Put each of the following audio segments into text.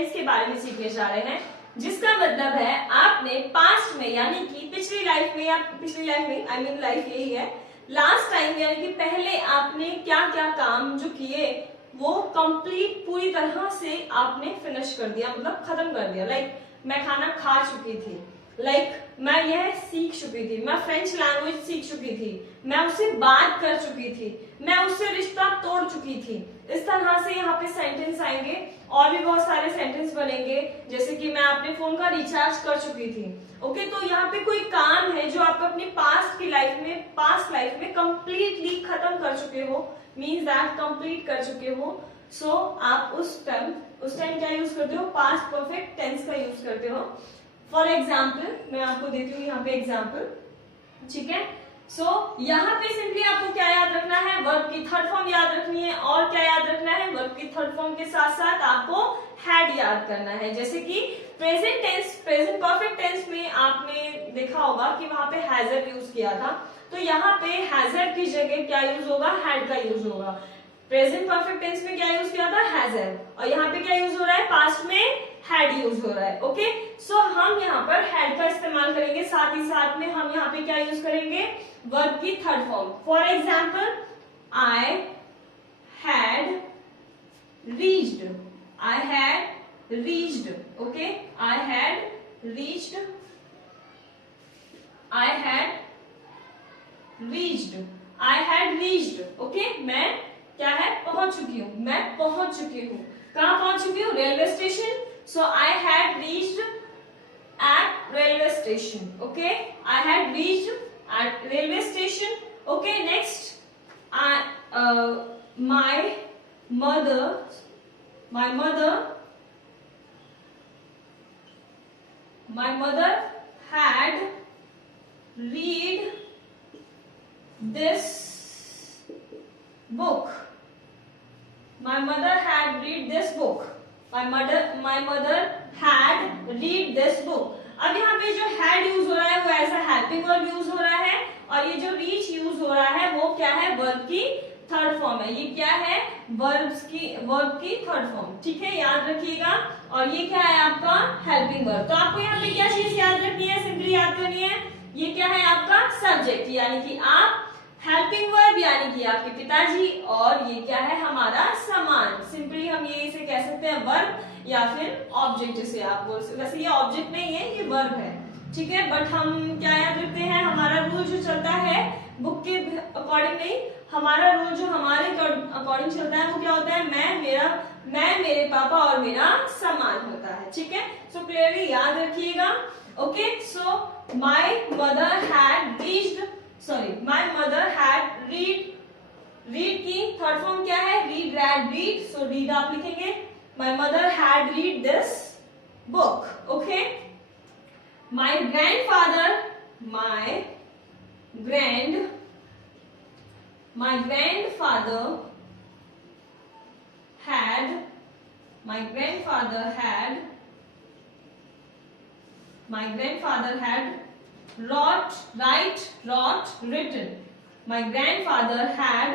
Tense के बारे में सीखने जा रहे हैं, जिसका मतलब है आपने पास्ट में यानी कि पिछली लाइफ में, या पिछली लाइफ में आई मीन लाइफ यही है, लास्ट टाइम यानी कि पहले आपने क्या क्या काम जो किए वो कंप्लीट पूरी तरह से आपने फिनिश कर दिया, मतलब खत्म कर दिया। लाइक मैं खाना खा चुकी थी, लाइक मैं यह सीख चुकी थी, मैं फ्रेंच लैंग्वेज सीख चुकी थी, मैं उससे बात कर चुकी थी, मैं उससे रिश्ता तोड़ चुकी थी। इस तरह से यहाँ पे सेंटेंस आएंगे और भी बहुत सारे सेंटेंस बनेंगे, जैसे कि मैं अपने फोन का रिचार्ज कर चुकी थी। ओके, तो यहाँ पे कोई काम है जो आप अपनी पास्ट लाइफ में कंप्लीटली खत्म कर चुके हो, मीन्स दैट कंप्लीट कर चुके हो। सो आप उस टाइम क्या यूज करते हो, पास्ट परफेक्ट टेंस का यूज करते हो। फॉर एग्जाम्पल मैं आपको देती हूँ यहाँ पे एग्जाम्पल, ठीक है। सो यहाँ पे सिंपली आपको क्या याद रखना है, वर्ब की थर्ड फॉर्म याद रखनी है, और क्या याद रखना है, वर्ब की थर्ड फॉर्म के साथ साथ आपको हैड याद करना है। जैसे कि present tense, present perfect tense में आपने देखा होगा कि वहां पे हैजर्ड यूज किया था, तो यहाँ पे हैजर्ड की जगह क्या यूज होगा, हैड का यूज होगा। प्रेजेंट परफेक्ट टेंस में क्या यूज किया था, हैजर्ड, और यहाँ पे क्या यूज हो रहा है, पास्ट में हैड यूज हो रहा है। ओके, सो हम यहाँ पर हैड का इस्तेमाल करेंगे, साथ ही साथ में हम यहाँ पे क्या यूज करेंगे, वर्ब की third form. For example, I had reached, I had reached, okay, I had reached, I had reached, I had reached. Okay, मैं क्या है, पहुंच चुकी हूँ, मैं पहुंच चुकी हूँ। कहाँ पहुंच चुकी हूँ, railway station. So I had reached eight railway station. Okay, I had reached eight railway station. Okay, next, my mother had read this book. My mother had read this book. My mother had read this book. अब यहाँ पे जो had use हो रहा है वो ऐसा helping verb use हो रहा है, और ये जो reach यूज हो रहा है वो क्या है, वर्ब की थर्ड फॉर्म है। ये क्या है, वर्ब की थर्ड फॉर्म, ठीक है, याद रखिएगा। और ये क्या है आपका हेल्पिंग वर्ब। तो आपको यहाँ पे क्या चीज याद रखनी है, सिंपली याद करनी है, ये क्या है आपका सब्जेक्ट, यानी कि आप, हेल्पिंग वर्ब यानी कि आपके पिताजी, और ये क्या है हमारा सामान। सिंपली हम ये इसे कह सकते हैं वर्ब या फिर ऑब्जेक्ट, जिसे आप बोल सकते। वैसे ये ऑब्जेक्ट नहीं है, ये वर्ब है, ठीक है। बट हम क्या याद रखते हैं, हमारा रूल जो चलता है बुक के अकॉर्डिंग नहीं, हमारा रूल जो हमारे अकॉर्डिंग चलता है वो क्या होता है, मैं मेरे पापा और मेरा सामान होता है, ठीक है। सो क्लियरली याद रखिएगा। Okay, so my mother had read की थर्ड फॉर्म क्या है, रीड। सो रीड आप लिखेंगे, my mother had read this book. Okay, my grandfather had written. My grandfather had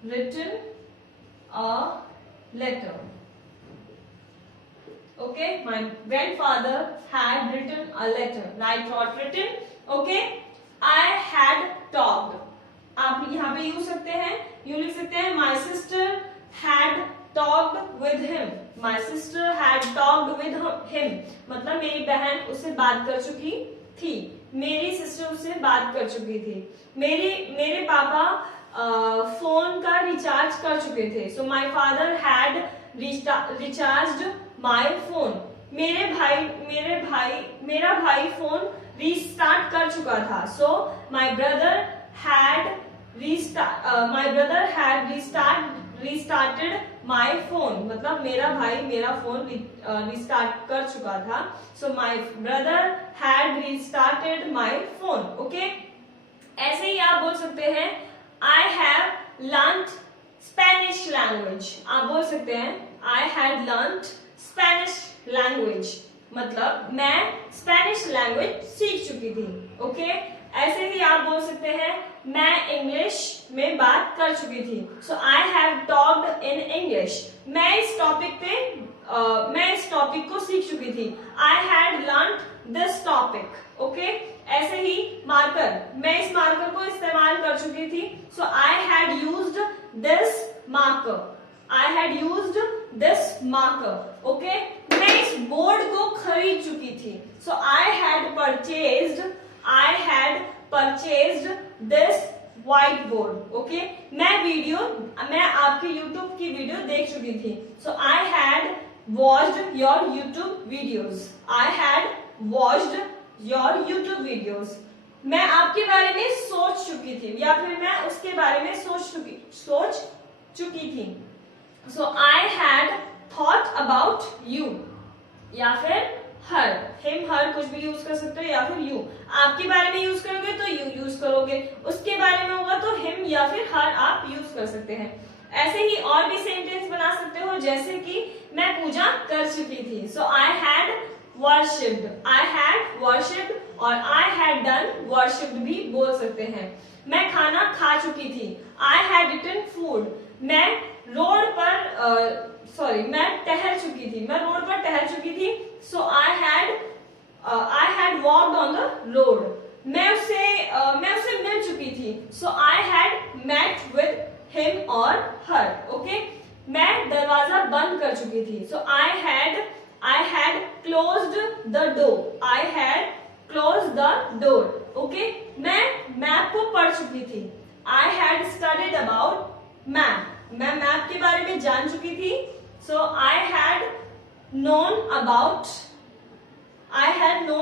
written a letter. Okay, my grandfather had written a letter. Written. Okay, I had talked. आप यहाँ पे use सकते हैं, यूं लिख सकते हैं, my sister had talked with him. My sister had talked with him. मतलब मेरी बहन उससे बात कर चुकी थी, मेरी सिस्टर उससे बात कर चुकी थी, मेरे पापा फोन का रिचार्ज कर चुके थे। So my father had recharged my phone. मेरा भाई फोन रीस्टार्ट कर चुका था। So my brother had restarted my phone, मतलब मेरा भाई मेरा फोन रिस्टार्ट कर चुका था। So my brother had restarted my phone. Okay, ऐसे ही आप बोल सकते हैं, I have learnt Spanish language. आप बोल सकते हैं I had learnt Spanish language, मतलब मैं स्पेनिश लैंग्वेज सीख चुकी थी। ओके, ऐसे ही आप बोल सकते हैं मैं इंग्लिश में बात कर चुकी थी। So I have talked in English. मैं इस टॉपिक को सीख चुकी थी। I had learn this topic. Okay, ऐसे ही मार्कर, मैं इस मार्कर को इस्तेमाल कर चुकी थी। So I had used this marker. I had used this marker. Okay, मैं इस बोर्ड को खरीद चुकी थी। So I had purchased this white board. Okay, मैं आपके यूट्यूब की वीडियो देख चुकी थी। So I had watched your YouTube videos. I had watched your YouTube videos. मैं आपके बारे में सोच चुकी थी, या फिर मैं उसके बारे में सोच चुकी थी। So I had thought about you, या फिर हर, हिम हर कुछ भी यूज कर सकते हो, या फिर यू। आपके बारे में यूज करोगे तो यू यूज करोगे, उसके बारे में होगा तो हिम या फिर हर आप यूज कर सकते हैं। ऐसे ही और भी सेंटेंस बना सकते हो, जैसे कि मैं पूजा कर चुकी थी। सो आई हैड वर्शिप्ड और आई हैड डन वर्शिप्ड भी बोल सकते हैं। मैं खाना खा चुकी थी। I had eaten food. मैं टहल चुकी थी। मैं रोड पर टहल चुकी थी। So I had walked on the road. मैं उससे मिल चुकी थी। So I had met with him और हर। ओके, मैं दरवाजा बंद कर चुकी थी। So I had closed the door. I had close the door. Okay, मैं मैप को पढ़ चुकी थी। I had studied about map. मैं मैप के बारे में जान चुकी थी। So I had known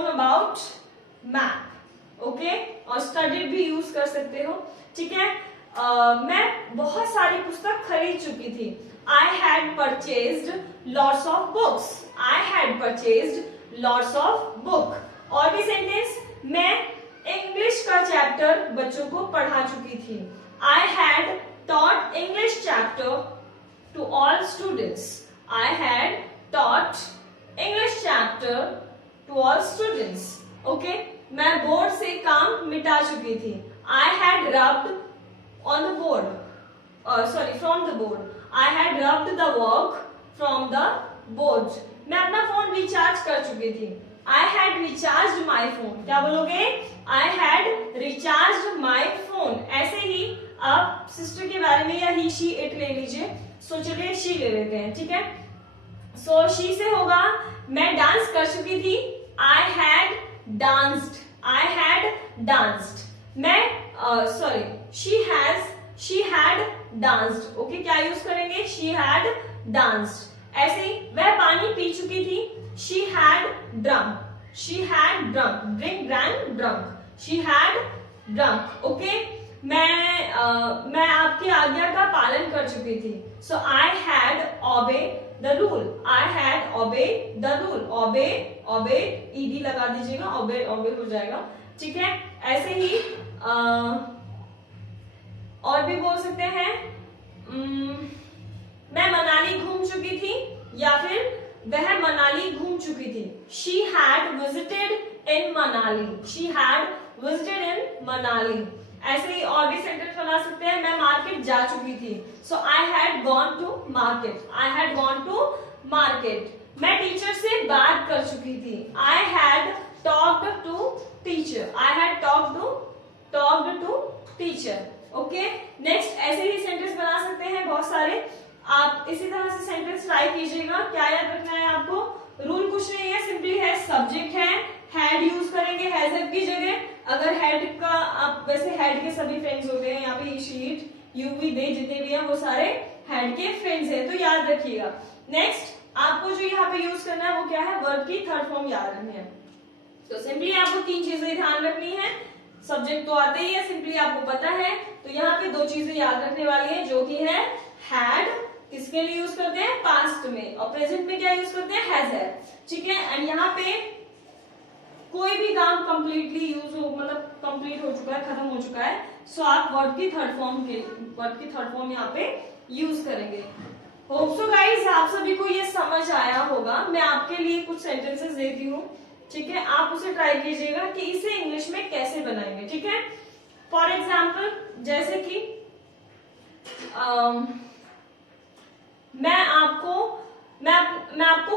about map. Okay, और स्टडीड भी यूज कर सकते हो। ठीक है, मैं बहुत सारी पुस्तक खरीद चुकी थी। I had purchased lots of books. I had purchased lots of book. और भी सेंटेंस, मैं इंग्लिश का चैप्टर बच्चों को पढ़ा चुकी थी। I had taught English chapter to all students. I had taught English chapter to all students. Okay, मैं बोर्ड से काम मिटा चुकी थी। I had rubbed on the board. From the board. I had rubbed the work from the board. मैं अपना phone recharge कर चुकी थी। I had recharged my phone. क्या बोलोगे? I had recharged my phone. ऐसे ही आप सिस्टर के बारे में या ही शी इट ले लीजिए। सो चलिए शी ले लेते हैं। ठीक है, सो शी से होगा मैं डांस कर चुकी थी। I had danced. She had danced. Okay, क्या यूज करेंगे? She had danced. ऐसे ही वह पानी पी चुकी थी। She had drunk. She had drunk. Okay, मैं आपकी आज्ञा का पालन कर चुकी थी। So I had obey the rule. I had obey the rule. Obey ED लगा दीजिएगा, ओबे हो जाएगा। ठीक है, ऐसे ही और भी बोल सकते हैं। मैं मनाली घूम चुकी थी, या फिर वह मनाली घूम चुकी थी। She had visited in Manali. ऐसे ही और भी सेंटेंस बना सकते हैं। मैं मार्केट जा चुकी थी। So I had gone to market. मैं टीचर से बात कर चुकी थी। I had talked to teacher. Okay, next ऐसे ही सेंटेंस बना सकते हैं बहुत सारे। आप इसी तरह से सेंटेंस ट्राई कीजिएगा। क्या याद रखना है आपको? रूल कुछ नहीं है, सिंपली है सब्जेक्ट है, हैड यूज करेंगे हैज हैव की जगह। अगर हेड का, आप वैसे हेड के सभी फ्रेंड्स होते हैं, यहाँ पे शीट, यू भी, दे, जितने भी हैं वो सारे हेड के फ्रेंड्स हैं, तो याद रखिएगा। नेक्स्ट आपको जो यहाँ पे यूज करना है वो क्या है? वर्ब की थर्ड फॉर्म याद रखनी है। तो सिंपली आपको 3 चीजें ध्यान रखनी है। सब्जेक्ट तो आते ही है, सिंपली आपको पता है। तो यहाँ पे 2 चीजें याद रखने वाली है, जो कि है हैड, किसके लिए यूज करते हैं? पास्ट में। और प्रेजेंट में क्या यूज करते हैं? हैज है। ठीक है, एंड यहाँ पे कोई भी काम कंप्लीटली कंप्लीट हो चुका है, खत्म हो चुका है, सो आप वर्ब की थर्ड फॉर्म यहाँ पे यूज करेंगे। होप सो गाइस आप सभी को ये समझ आया होगा। मैं आपके लिए कुछ सेंटेंसेस देती हूँ, ठीक है, आप उसे ट्राई कीजिएगा कि इसे इंग्लिश में कैसे बनाएंगे। ठीक है, फॉर एग्जाम्पल जैसे कि मैं आपको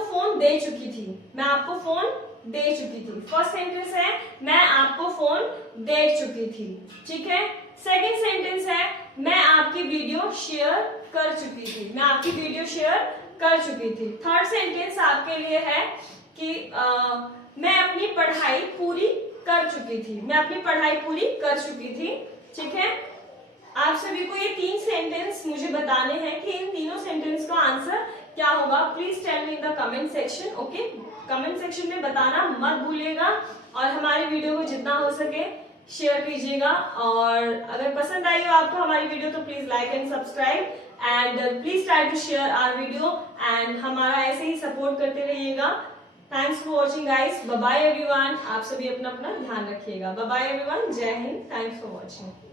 फोन दे चुकी थी, मैं आपको फोन दे चुकी थी। फर्स्ट सेंटेंस है मैं आपको फोन दे चुकी थी, ठीक है। सेकंड सेंटेंस है मैं आपकी वीडियो शेयर कर चुकी थी, मैं आपकी वीडियो शेयर कर चुकी थी। थर्ड सेंटेंस आपके लिए है कि मैं अपनी पढ़ाई पूरी कर चुकी थी, मैं अपनी पढ़ाई पूरी कर चुकी थी, ठीक है। आप सभी को ये 3 सेंटेंस मुझे बताने हैं कि इन तीनों सेंटेंस का आंसर क्या होगा। Please tell me in the comment section, okay. Comment section में बताना मत भूलिएगा और हमारी वीडियो को जितना हो सके शेयर कीजिएगा। और अगर पसंद आई हो आपको हमारी वीडियो तो please like and subscribe and please try to share our video and हमारा ऐसे ही सपोर्ट करते रहिएगा। Thanks for watching guys, bye bye everyone. आप सभी अपना अपना ध्यान रखिएगा। बाय बाय एवरीवन, जय हिंद, थैंक्स फॉर वॉचिंग।